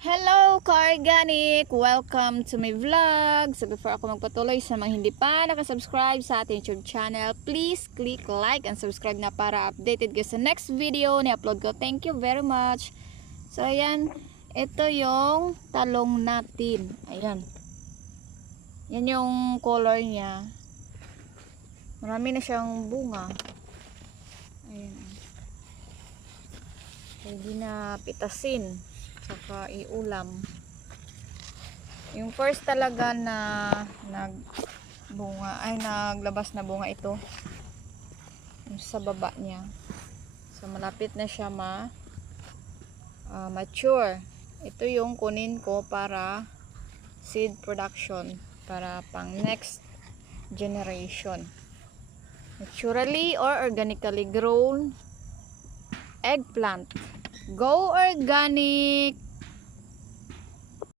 Hello, ka-organic! Welcome to my vlog! So before ako magpatuloy sa mga hindi pa nakasubscribe sa ating YouTube channel, please click like and subscribe na para updated kayo sa next video na upload ko. Thank you very much! So ayan, ito yung talong natin. Ayan. Yan yung color niya. Marami na siyang bunga. Ayan. Pwede na pitasin. Saka iulam. Yung first talaga na naglabas na bunga ito. Yung sa baba niya. So malapit na siya mature. Ito yung kunin ko para seed production, para pang next generation. Naturally or organically grown eggplant. Go organic!